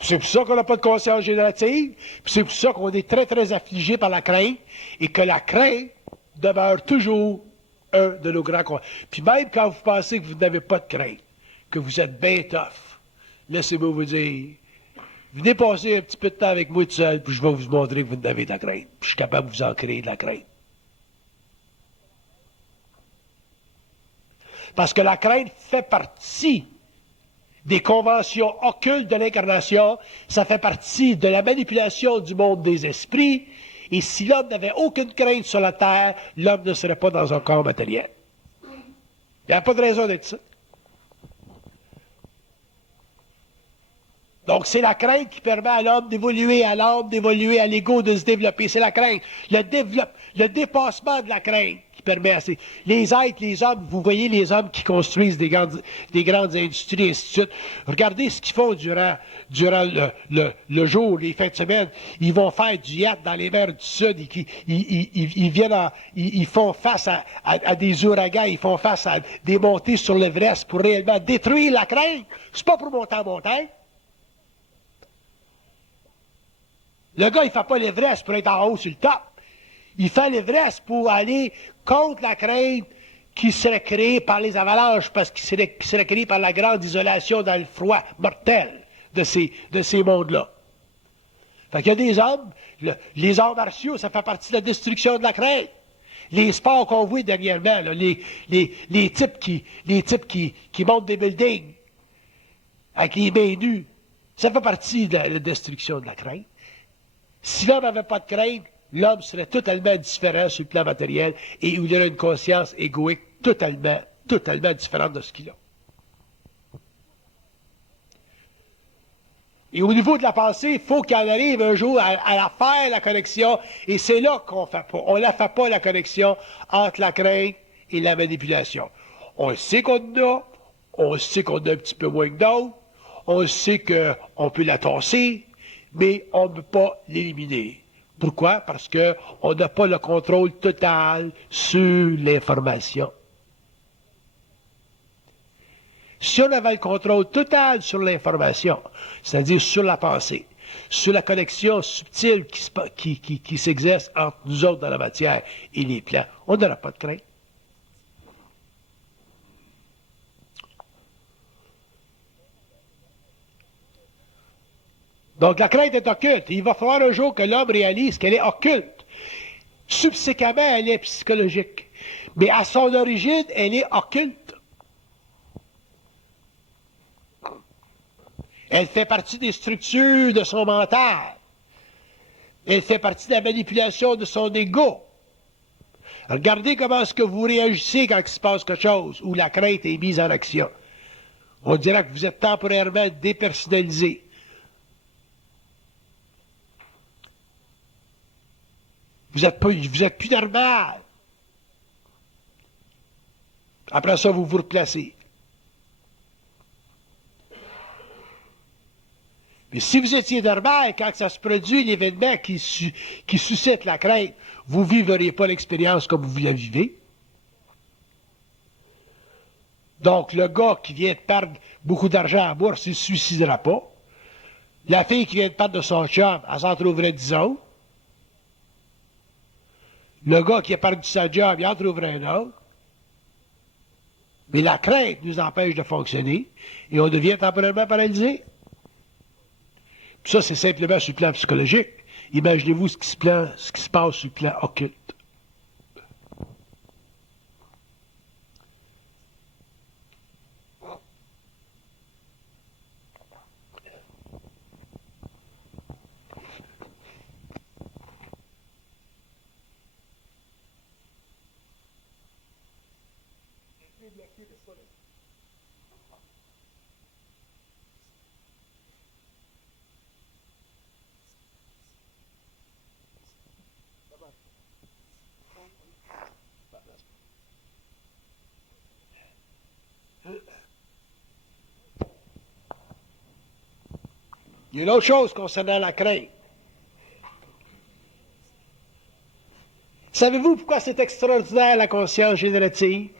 C'est pour ça qu'on n'a pas de conscience générative, puis c'est pour ça qu'on est très, très affligé par la crainte, et que la crainte demeure toujours un de nos grands combats. Puis même quand vous pensez que vous n'avez pas de crainte, que vous êtes bien tough, laissez-moi vous dire, venez passer un petit peu de temps avec moi tout seul, puis je vais vous montrer que vous n'avez de la crainte. Puis je suis capable de vous en créer de la crainte. Parce que la crainte fait partie des conventions occultes de l'incarnation, ça fait partie de la manipulation du monde des esprits, et si l'homme n'avait aucune crainte sur la terre, l'homme ne serait pas dans un corps matériel. Il n'y a pas de raison d'être ça. Donc, c'est la crainte qui permet à l'homme d'évoluer, à l'âme d'évoluer, à l'ego de se développer. C'est la crainte. Le dépassement de la crainte qui permet à les êtres, les hommes, vous voyez les hommes qui construisent des grandes industries, et ainsi de suite. Regardez ce qu'ils font durant le jour, les fins de semaine. Ils vont faire du yacht dans les mers du Sud. Ils font face à des ouragans, ils font face à des montées sur l'Everest pour réellement détruire la crainte. C'est pas pour monter en montagne. Le gars, il ne fait pas l'Everest pour être en haut sur le top. Il fait l'Everest pour aller contre la crainte qui serait créée par les avalanches, parce qu'il serait créée par la grande isolation dans le froid mortel de ces mondes-là. Fait qu'il y a des hommes, les arts martiaux, ça fait partie de la destruction de la crainte. Les sports qu'on voit dernièrement, là, les types qui montent des buildings avec les mains nues, ça fait partie de la destruction de la crainte. Si l'homme n'avait pas de crainte, l'homme serait totalement différent sur le plan matériel et il aurait une conscience égoïque totalement différente de ce qu'il a. Et au niveau de la pensée, il faut qu'il en arrive un jour à la faire, la connexion, et c'est là qu'on fait pas. On ne la fait pas, la connexion entre la crainte et la manipulation. On sait qu'on en a, on sait qu'on a un petit peu moins que d'autres, on sait qu'on peut la tasser, mais on ne peut pas l'éliminer. Pourquoi? Parce qu'on n'a pas le contrôle total sur l'information. Si on avait le contrôle total sur l'information, c'est-à-dire sur la pensée, sur la connexion subtile qui s'exerce entre nous autres dans la matière et les plans, on n'aura pas de crainte. Donc, la crainte est occulte. Il va falloir un jour que l'homme réalise qu'elle est occulte. Subséquemment, elle est psychologique. Mais à son origine, elle est occulte. Elle fait partie des structures de son mental. Elle fait partie de la manipulation de son ego. Regardez comment est-ce que vous réagissez quand il se passe quelque chose, où la crainte est mise en action. On dirait que vous êtes temporairement dépersonnalisé. Vous êtes plus normal. Après ça, vous vous replacez. Mais si vous étiez normal, quand ça se produit, l'événement qui suscite la crainte, vous ne vivriez pas l'expérience comme vous la vivez. Donc, le gars qui vient de perdre beaucoup d'argent en bourse, il ne se suicidera pas. La fille qui vient de perdre de son chum, elle s'en trouverait 10 autres. Le gars qui a perdu sa job, il en trouverait un autre. Mais la crainte nous empêche de fonctionner et on devient temporairement paralysé. Puis ça, c'est simplement sur le plan psychologique. Imaginez-vous ce qui se passe sur le plan occulte. Il y a une autre chose concernant la crainte. Savez-vous pourquoi c'est extraordinaire la conscience générative?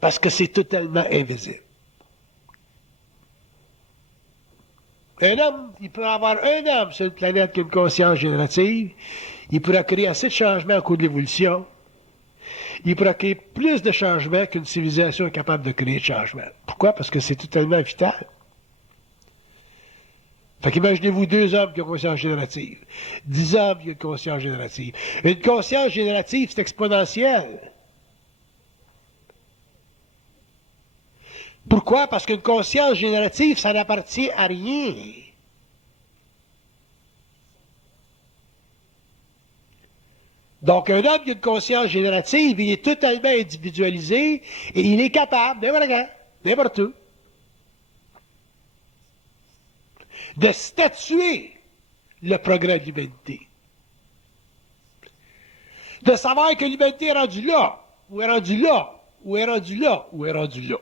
Parce que c'est totalement invisible. Un homme, il peut avoir un homme sur une planète qui a une conscience générative, il pourra créer assez de changements au cours de l'évolution, il pourra créer plus de changements qu'une civilisation est capable de créer de changements. Pourquoi? Parce que c'est totalement vital. Fait qu'imaginez-vous 2 hommes qui ont une conscience générative, 10 hommes qui ont une conscience générative. Une conscience générative, c'est exponentiel. Pourquoi? Parce qu'une conscience générative, ça n'appartient à rien. Donc, un homme qui a une conscience générative, il est totalement individualisé et il est capable, n'importe où, de statuer le progrès de l'humanité. De savoir que l'humanité est rendue là, ou est rendue là, ou est rendue là, ou est rendue là.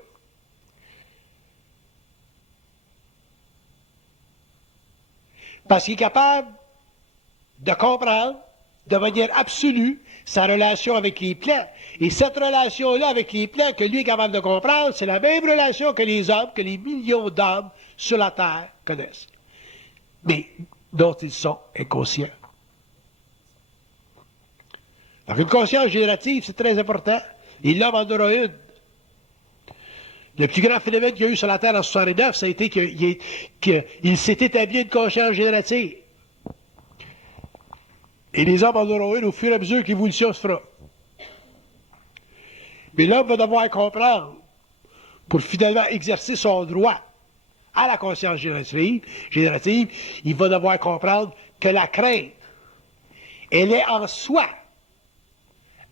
Parce qu'il est capable de comprendre de manière absolue sa relation avec les plants. Et cette relation-là avec les plants que lui est capable de comprendre, c'est la même relation que les hommes, que les millions d'hommes sur la Terre connaissent. Mais dont ils sont inconscients. Donc une conscience générative, c'est très important. Et l'homme en aura une. Le plus grand phénomène qu'il y a eu sur la Terre en 69, ça a été qu'il s'est établi une conscience générative. Et les hommes en auront une au fur et à mesure que l'évolution se fera. Mais l'homme va devoir comprendre, pour finalement exercer son droit à la conscience générative, il va devoir comprendre que la crainte, elle est en soi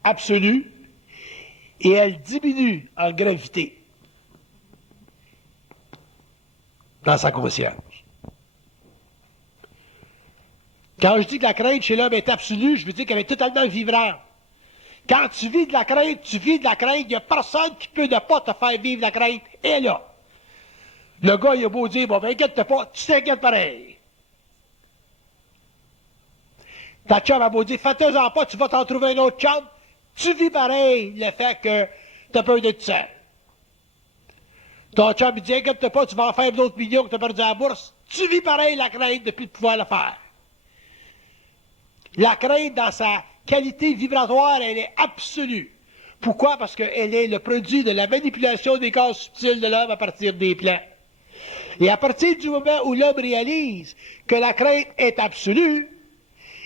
absolue et elle diminue en gravité dans sa conscience. Quand je dis que la crainte chez l'homme est absolue, je veux dire qu'elle est totalement vivante. Quand tu vis de la crainte, il n'y a personne qui peut ne pas te faire vivre la crainte. Et là, le gars, il a beau dire, bon, ben, inquiète-toi pas, tu t'inquiètes pareil. Ta chum a beau dire, fais-toi-en pas, tu vas t'en trouver un autre chum, tu vis pareil le fait que tu as peur d'être seul. Ton chum, il dit, inquiète-toi pas, tu vas en faire d'autres millions que tu as perdu à la bourse, tu vis pareil la crainte depuis de pouvoir le faire. La crainte, dans sa qualité vibratoire, elle est absolue. Pourquoi? Parce qu'elle est le produit de la manipulation des corps subtils de l'homme à partir des plans. Et à partir du moment où l'homme réalise que la crainte est absolue,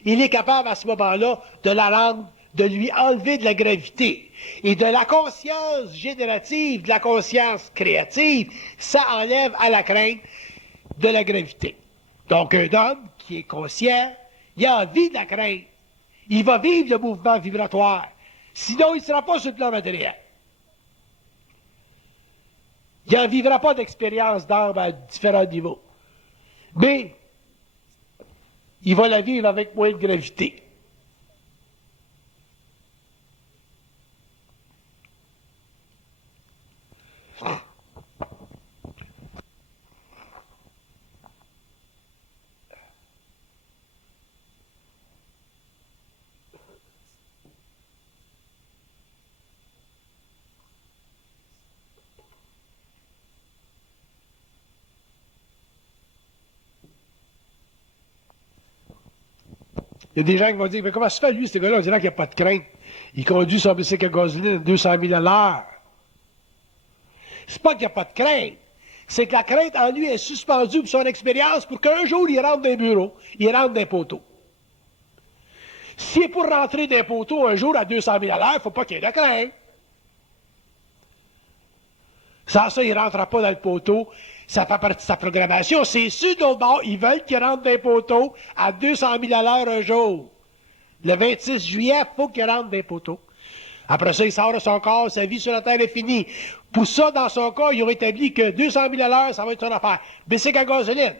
il est capable à ce moment-là de la rendre, de lui enlever de la gravité. Et de la conscience générative, de la conscience créative, ça enlève à la crainte de la gravité. Donc un homme qui est conscient, il a envie de la crainte. Il va vivre le mouvement vibratoire. Sinon, il ne sera pas sur le plan matériel. Il n'en vivra pas d'expérience d'âme à différents niveaux. Mais, il va la vivre avec moins de gravité. Il y a des gens qui vont dire, mais comment se fait, lui, ce gars-là, on dirait qu'il n'y a pas de crainte. Il conduit son bicycle à gasoline à 200 000 à l'heure. C'est pas qu'il n'y a pas de crainte. C'est que la crainte en lui est suspendue pour son expérience pour qu'un jour, il rentre dans un bureau, il rentre dans un poteau. S'il est pour rentrer dans un poteau un jour à 200 000 à l'heure, il ne faut pas qu'il y ait de crainte. Sans ça, il ne rentrera pas dans le poteau. Ça fait partie de sa programmation. C'est sûr, d'autre bord, ils veulent qu'il rentre dans un poteau à 200 000 à l'heure un jour. Le 26 juillet, il faut qu'il rentre dans un poteau. Après ça, il sort de son corps, sa vie sur la terre est finie. Pour ça, dans son cas, ils ont établi que 200 000 à l'heure, ça va être son affaire. Bicycle à gasoline.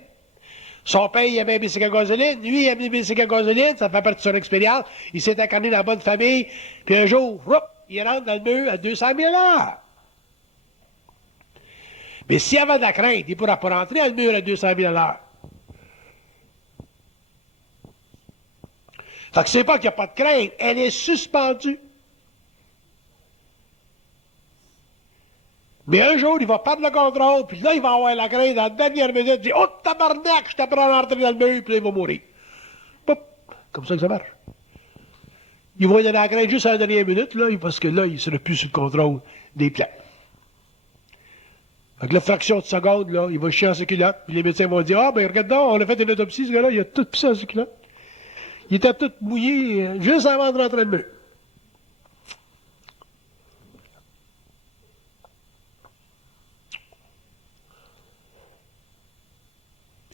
Son père, il aimait un bicycle à gasoline. Lui, il aimait un bicycle à gasoline. Ça fait partie de son expérience. Il s'est incarné dans la bonne famille. Puis un jour, il rentre dans le mur à 200 000 à l'heure. Mais s'il y avait de la crainte, il ne pourra pas rentrer à le mur à 200 000 à l'heure. Fait que c'est pas qu'il n'y a pas de crainte, elle est suspendue. Mais un jour, il va perdre le contrôle, puis là, il va avoir la crainte dans la dernière minute, il dit « Oh, tabarnak, je t'apprends à rentrer dans le mur, puis là, il va mourir. » Pop! Comme ça que ça marche. Il va y aller la crainte juste à la dernière minute, là, parce que là, il ne sera plus sous le contrôle des plans. Fait que la fraction de seconde, là, il va chier en ses culottes, puis les médecins vont dire « Ah, ben regarde donc, on a fait une autopsie, ce gars-là, il a tout pissé en ses culottes. Il était tout mouillé juste avant de rentrer dans le mur. »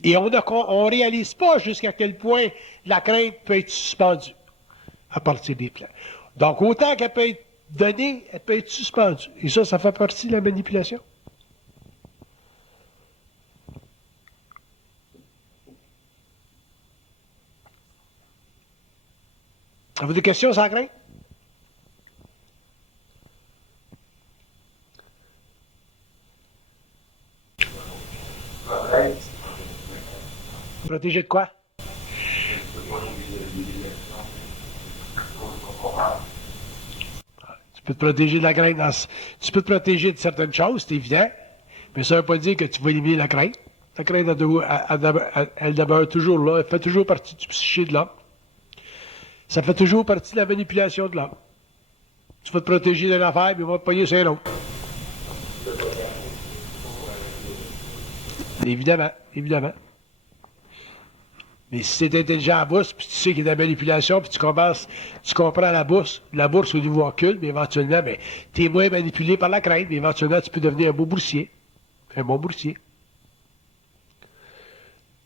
Et on ne réalise pas jusqu'à quel point la crainte peut être suspendue à partir des plans. Donc, autant qu'elle peut être donnée, elle peut être suspendue. Et ça fait partie de la manipulation. Avez-vous des questions sans crainte? Protéger de quoi? Tu peux te protéger de la crainte. Tu peux te protéger de certaines choses, c'est évident, mais ça ne veut pas dire que tu vas éliminer la crainte. La crainte, elle demeure toujours là, elle fait toujours partie du psyché de l'homme. Ça fait toujours partie de la manipulation de l'homme. Tu vas te protéger d'une affaire, mais il va te pogner sur un autre. Évidemment, évidemment. Mais si tu es intelligent à la bourse, puis tu sais qu'il y a de la manipulation, puis tu comprends la bourse au niveau occulte, mais éventuellement, ben, tu es moins manipulé par la crainte, mais éventuellement, tu peux devenir un beau boursier. Un bon boursier.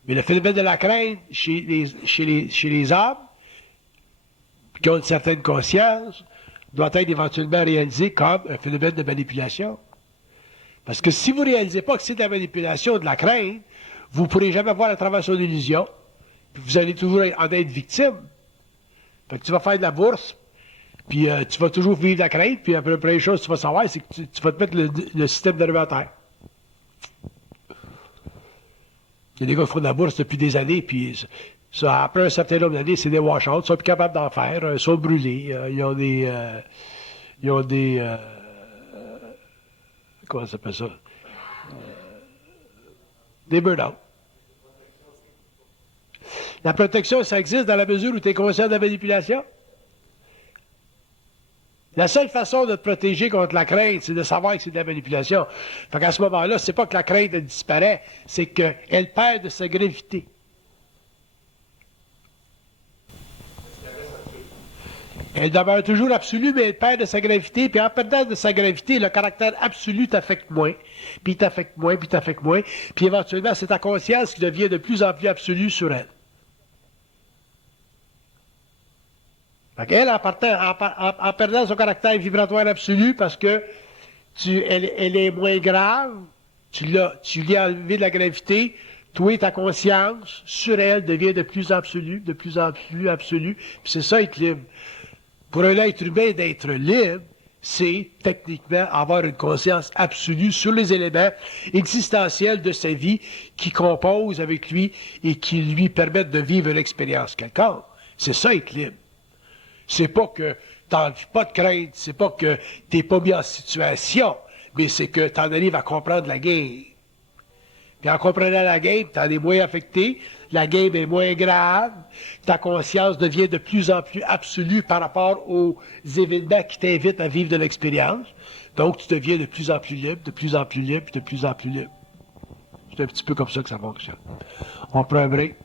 Mais le phénomène de la crainte chez les hommes, qui ont une certaine conscience, doit être éventuellement réalisé comme un phénomène de manipulation. Parce que si vous ne réalisez pas que c'est de la manipulation, de la crainte, vous ne pourrez jamais voir à travers son illusion, puis vous allez toujours en être victime. Fait que tu vas faire de la bourse, puis tu vas toujours vivre de la crainte, puis après la première chose que tu vas savoir, c'est que tu vas te mettre le système de à terre. Il y a des gars qui font de la bourse depuis des années, puis ça, après un certain nombre d'années, c'est des washouts, ils sont plus capables d'en faire, ils sont brûlés, ils ont des comment ça s'appelle ça? Des burn-out. La protection, ça existe dans la mesure où tu es conscient de la manipulation. La seule façon de te protéger contre la crainte, c'est de savoir que c'est de la manipulation. Fait qu'à ce moment-là, c'est pas que la crainte elle disparaît, c'est qu'elle perd de sa gravité. Elle demeure toujours absolue, mais elle perd de sa gravité, puis en perdant de sa gravité, le caractère absolu t'affecte moins, puis t'affecte moins, puis t'affecte moins, puis éventuellement, c'est ta conscience qui devient de plus en plus absolue sur elle. Fait qu'elle, en perdant son caractère vibratoire absolu, parce que elle est moins grave, tu lui as enlevé de la gravité, toi, ta conscience sur elle devient de plus en plus absolue, puis c'est ça être libre. Pour un être humain d'être libre, c'est techniquement avoir une conscience absolue sur les éléments existentiels de sa vie qui composent avec lui et qui lui permettent de vivre une expérience quelconque. C'est ça être libre. C'est pas que t'en vis pas de crainte, c'est pas que t'es pas mis en situation, mais c'est que t'en arrives à comprendre la game. Puis en comprenant la game, t'en es moins affecté, la game est moins grave, ta conscience devient de plus en plus absolue par rapport aux événements qui t'invitent à vivre de l'expérience. Donc tu deviens de plus en plus libre, de plus en plus libre, de plus en plus libre. C'est un petit peu comme ça que ça fonctionne. On prend un break.